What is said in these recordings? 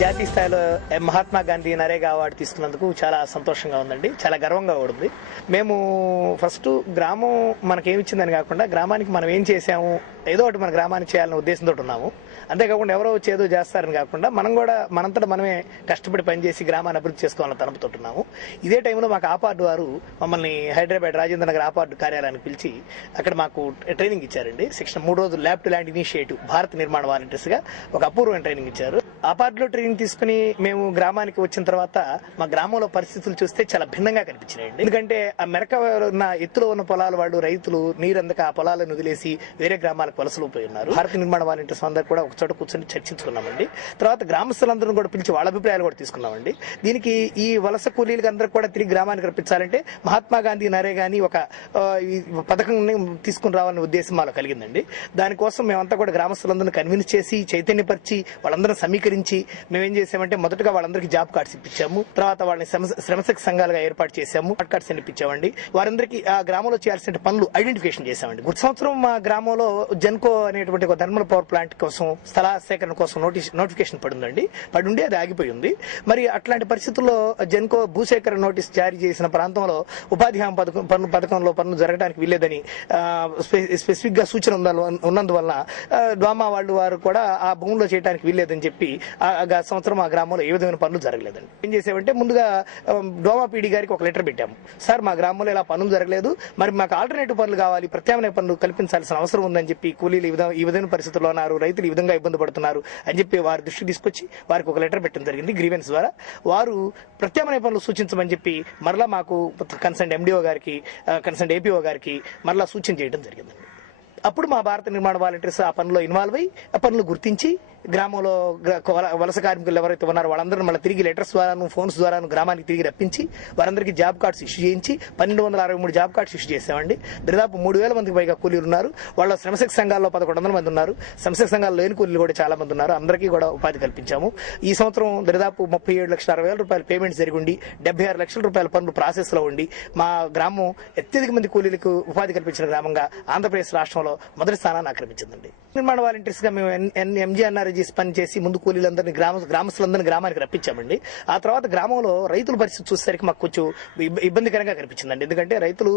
జాతీయ స్థాయిలో మహాత్మా గాంధీ నరేగా అవార్డు తీసుకున్నందుకు చాలా సంతోషంగా ఉందండి, చాలా గర్వంగా ఉంది. మేము ఫస్ట్ గ్రామం మనకేమిచ్చిందని కాకుండా గ్రామానికి మనం ఏం చేసాము, ఏదో ఒకటి మన గ్రామానికి చేయాలనే ఉద్దేశంతో ఉన్నాము. అంతేకాకుండా ఎవరో వచ్చి ఏదో చేస్తారని కాకుండా మనం కూడా మనంతటా మనమే కష్టపడి పనిచేసి గ్రామాన్ని అభివృద్ధి చేసుకోవాలని తలపుతుంటున్నాము. ఇదే టైంలో మాకు ఆపార్డు వారు మమ్మల్ని హైదరాబాద్ రాజేంద్ర నగర్ ఆపార్డు కార్యాలయానికి పిలిచి అక్కడ మాకు ట్రైనింగ్ ఇచ్చారండి. శిక్షణ 3 రోజులు ల్యాబ్ టు ల్యాండ్ ఇనిషియేటివ్ భారత నిర్మాణ వాలంటీర్స్ గా ఒక అపూర్వమైన ట్రైనింగ్ ఇచ్చారు. ఆపార్డులో ట్రైనింగ్ తీసుకుని మేము గ్రామానికి వచ్చిన తర్వాత మా గ్రామంలో పరిస్థితులు చూస్తే చాలా భిన్నంగా కనిపించినాయండి. ఎందుకంటే ఆ మెరక ఉన్న ఎత్తులో ఉన్న పొలాలు వాళ్ళు రైతులు నీరందక ఆ పొలాలను వదిలేసి వేరే గ్రామాలకు వలసలు పోయి ఉన్నారు. భారత నిర్మాణ వాలంటీర్స్ అందరూ కూడా ఒక చోట కూర్చొని చర్చించుకున్నామండి. తర్వాత గ్రామస్తులందరూ కూడా పిలిచి వాళ్ళ అభిప్రాయాలు కూడా తీసుకున్నామండి. దీనికి ఈ వలస కూలీలకు అందరూ కూడా తిరిగి గ్రామానికి రప్పించాలంటే మహాత్మా గాంధీ నరేగాని ఒక పథకం తీసుకుని రావాలనే ఉద్దేశం మాలో కలిగిందండి. దానికోసం మేమంతా కూడా గ్రామస్తులందరినీ కన్విన్స్ చేసి చైతన్యపరిచి వాళ్ళందరూ సమీకరించి మేమేం చేసామంటే మొదటగా వాళ్ళందరికీ జాబ్ కార్డ్స్ ఇప్పించాము. తర్వాత వాళ్ళని శ్రమశక్తి సంఘాలుగా ఏర్పాటు చేశాము. జాబ్ కార్డ్స్ ఇప్పించామండి. వారందరికీ ఆ గ్రామంలో చేయాల్సిన పనులు ఐడెంటిఫికేషన్ చేశామండి. గత సంవత్సరం మా గ్రామంలో జెన్కో అనేటువంటి ఒక థర్మల్ పవర్ ప్లాంట్ కోసం స్థల సేకరణ కోసం నోటిఫికేషన్ పడి ఉండి అది ఆగిపోయింది. మరి అట్లాంటి పరిస్థితుల్లో జెన్కో భూసేకరణ నోటీస్ జారీ చేసిన ప్రాంతంలో ఉపాధి హామీ పథకంలో పనులు జరగడానికి వీల్లేదని స్పెసిఫిక్ గా సూచన ఉన్నందువలన డ్వామా వారు కూడా ఆ భూమిలో చేయడానికి వీల్లేదని చెప్పి గత సంవత్సరం ఆ గ్రామంలో ఏ విధమైన పనులు జరగలేదండి. ఏం చేసామంటే ముందుగా డ్వామా పీడీ గారికి ఒక లెటర్ పెట్టాము. సార్ మా గ్రామంలో ఇలా పనులు జరగలేదు, మరి మాకు ఆల్టర్నేటివ్ పనులు కావాలి, ప్రత్యామ్నాయ పనులు కల్పించాల్సిన అవసరం ఉందని చెప్పి కూలీలు ఈ విధమైన పరిస్థితుల్లో ఉన్నారు, రైతులు ఈ విధంగా ఇబ్బంది పడుతున్నారు అని చెప్పి వారి దృష్టికి తీసుకొచ్చి వారికి ఒక లెటర్ పెట్టడం జరిగింది. గ్రీవెన్స్ ద్వారా వారు ప్రత్యామ్నాయ పనులు సూచించమని చెప్పి మరలా మాకు కన్సర్న్ ఎండిఓ గారికి కన్సర్న్ ఏపీఓ గారికి మరలా సూచన చేయడం జరిగిందండి. అప్పుడు మా భారత నిర్మాణ వాలంటీర్స్ ఆ పనిలో ఇన్వాల్వ్ అయ్యి ఆ పనులు గుర్తించి గ్రామంలో వలస కార్మికులు ఎవరైతే ఉన్నారో వాళ్ళందరూ మళ్ళీ తిరిగి లెటర్స్ ద్వారాను ఫోన్స్ ద్వారాను గ్రామానికి తిరిగి రప్పించి వారందరికీ జాబ్ కార్డ్స్ ఇష్యూ చేయించి 1263 జాబ్ కార్డ్స్ ఇష్యూ చేసామండి. దాదాపు 3000 మందికి పైగా కూలీలు ఉన్నారు. వాళ్ళ శ్రమశక్తి సంఘాల్లో 1100 మంది ఉన్నారు. శ్రమశక్తి సంఘాల్లో లేని కూలీలు కూడా చాలా మంది ఉన్నారు. అందరికీ కూడా ఉపాధి కల్పించాము. ఈ సంవత్సరం దాదాపు 37,60,000 రూపాయలు పేమెంట్స్ జరిగి ఉండి 76 లక్షల రూపాయల పనులు ప్రాసెస్ లో ఉండి మా గ్రామం అత్యధిక మంది కూలీలకు ఉపాధి కల్పించిన గ్రామంగా ఆంధ్రప్రదేశ్ రాష్ట్రంలో మొదటి స్థానాన్ని ఆక్రమించిందండి. నిర్మాణ వాలంటీర్స్ గా మేము ఎంజీఎన్ఆర్జీఎస్ పని చేసి ముందు కూలీలందరినీ గ్రామస్తులందరినీ గ్రామానికి రప్పించామండి. ఆ తర్వాత గ్రామంలో రైతుల పరిస్థితి చూసేసరికి మాకు కొంచెం ఇబ్బందికరంగా కనిపించిందండి. ఎందుకంటే రైతులు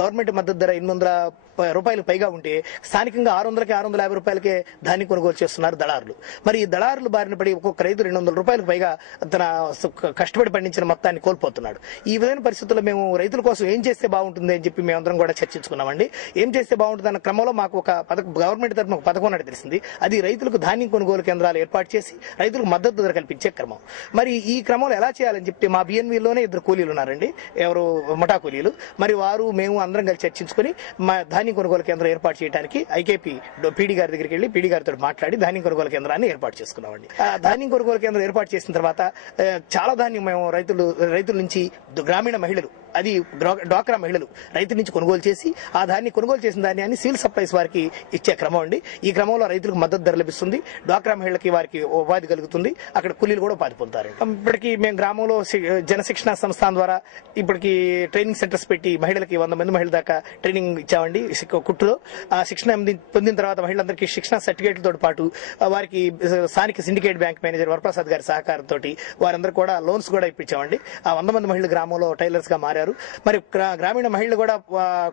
గవర్నమెంట్ మద్దతు ధర 800 రూపాయలు పైగా ఉంటే స్థానికంగా 600కి 650 రూపాయలకే ధాన్యం కొనుగోలు చేస్తున్నారు దళారులు. మరి ఈ దళారులు బారిన పడి ఒక్కొక్క రైతు 200 రూపాయలకు పైగా తన కష్టపడి పండించిన మొత్తాన్ని కోల్పోతున్నాడు. ఈ విధమైన పరిస్థితుల్లో మేము రైతుల కోసం ఏం చేస్తే బాగుంటుంది అని చెప్పి మేమందరం కూడా చర్చించుకున్నామండి. ఏం చేస్తే బాగుంటుంది అన్న క్రమంలో మాకు ఒక గవర్నమెంట్ తరఫున ఒక పథకం ఉన్నట్టు తెలిసింది. అది రైతులకు ధాన్యం కొనుగోలు కేంద్రాలు ఏర్పాటు చేసి రైతులకు మద్దతు ధర కల్పించే క్రమం. మరి ఈ క్రమంలో ఎలా చేయాలని చెప్పి మా బిఎన్వీలోనే 2 కూలీలు ఉన్నారండి, ఎవరు ముఠా కూలీలు. మరి వారు మేము అందరం కలిసి చర్చించుకుని మా ధాన్యం కొనుగోలు కేంద్రం ఏర్పాటు చేయడానికి ఐకేపీ పీడీ గారి దగ్గరికి వెళ్లి పీడీ గారితో మాట్లాడి ధాన్యం కొనుగోలు కేంద్రాన్ని ఏర్పాటు చేసుకున్నామండి. ఆ ధాన్యం కొనుగోలు కేంద్రం ఏర్పాటు చేసిన తర్వాత చాలా ధాన్యం మేము రైతుల నుంచి గ్రామీణ మహిళలు, అది డ్వాక్రా మహిళలు రైతుల నుంచి కొనుగోలు చేసి ఆ ధాన్యం కొనుగోలు చేసిన ధాన్యాన్ని సివిల్ సప్లైస్ వారికి ఇచ్చే క్రమం అండి. ఈ క్రమంలో రైతులకు మద్దతు ధర లభిస్తుంది, డ్వాక్రా మహిళలకి వారికి ఉపాధి కలుగుతుంది, అక్కడ కూలీలు కూడా ఉపాధి పొందుతారు. ఇప్పటికీ మేము గ్రామంలో జనశిక్షణ సంస్థాన్ ద్వారా ఇప్పటికి ట్రైనింగ్ సెంటర్స్ పెట్టి మహిళలకి 100 మంది మహిళల దాకా ట్రైనింగ్ ఇచ్చామండి కుట్టులో. ఆ శిక్షణ పొందిన తర్వాత మహిళలందరికీ శిక్షణ సర్టిఫికేట్లతో పాటు వారికి స్థానిక సిండికేట్ బ్యాంక్ మేనేజర్ వరప్రసాద్ గారి సహకారంతో వారందరూ కూడా లోన్స్ కూడా ఇప్పించామండి. ఆ 100 మంది మహిళలు గ్రామంలో టైలర్స్ గా మారారు. మరి గ్రామీణ మహిళలు కూడా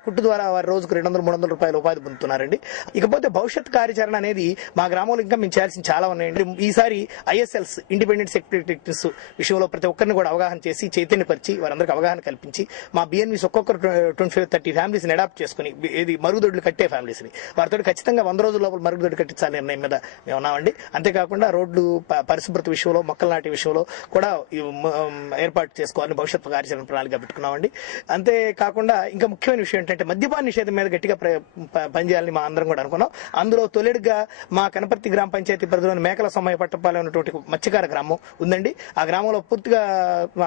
కుట్టు ద్వారా వారి రోజుకు 200-300 రూపాయలు ఉపాధి పొందుతున్నారండి. ఇకపోతే భవిష్యత్ కార్యాచరణ అనేది మా గ్రామంలో ఇంకా మేము చేయాల్సిన చాలా ఉన్నాయండి. ఈసారి ఐఎస్ఎల్స్ ఇండిపెండెంట్ సెక్రటరీస్ విషయంలో ప్రతి ఒక్కరిని కూడా అవగాహన చేసి చైతన్యపరిచి వారందరికీ అవగాహన కల్పించి మా బిఎన్వీస్ ఒక్కొక్కరు 25-30 ఫ్యామిలీస్ ని అడాప్ట్ చేసుకుని ఇది మరుగుదొడ్లు కట్టే ఫ్యామిలీస్ ని వారితో ఖచ్చితంగా 100 రోజుల లోపల మరుగుదొడ్డు కట్టించాలని నిర్ణయం మీద మేము ఉన్నామండి. అంతేకాకుండా రోడ్లు పరిశుభ్రత విషయంలో మొక్కలు నాటే విషయంలో కూడా ఏర్పాటు చేసుకోవాలని భవిష్యత్ కార్యాచరణ ప్రణాళిక పెట్టుకున్నామండి. అంతేకాకుండా ఇంకా ముఖ్యమైన విషయం ఏంటంటే మద్యపాన నిషేధం మీద గట్టిగా పనిచేయాలని మా అందరం కూడా అనుకున్నాం. అందులో తొలిడుగా మా కనపర్తి గ్రామ పంచాయతీ పరిధిలోని మేకల సొమ్మయ్య పట్టపాలెం ఉన్నటువంటి మత్స్యకార గ్రామం ఉందండి. ఆ గ్రామంలో పూర్తిగా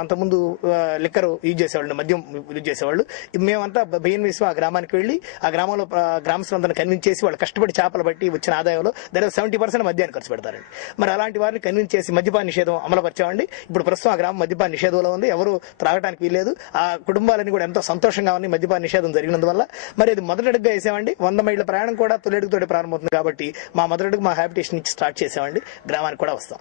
అంతకుముందు లిక్కర్ యూజ్ చేసేవాళ్ళు, మద్యం యూజ్ చేసేవాళ్ళు. మేమంతా బిఎన్వీస్ ఆ గ్రామానికి వెళ్లి ఆ గ్రామంలో గ్రామస్తులందరినీ కన్విన్స్ చేసి వాళ్ళు కష్టపడి చేపలు బట్టి వచ్చిన ఆదాయంలో దాదాపు 70% మద్యాన్ని ఖర్చు పెడతారండి. మరి అలాంటి వారిని కన్విన్స్ చేసి మద్యపాన నిషేధం అమలుపరిచామండి. ఇప్పుడు ప్రస్తుతం ఆ గ్రామం మద్యపాన నిషేధంలో ఉంది, ఎవరు త్రాగడానికి వీల్లేదు. ఆ కుటుంబాలని కూడా ఎంతో సంతోషంగా ఉంది మద్యపాన నిషేధం జరిగినందువల్ల. మరి అది మొదటి అడుగుగా వేసామండి. 100 మైళ్ళ ప్రయాణం కూడా తొలి అడుగుతోటి ప్రారంభమవుతుంది కాబట్టి మా మొదటి అడుగు మా హ్యాబిటేషన్ నుంచి స్టార్ట్ చేసామండి. గ్రామానికి కూడా వస్తాం.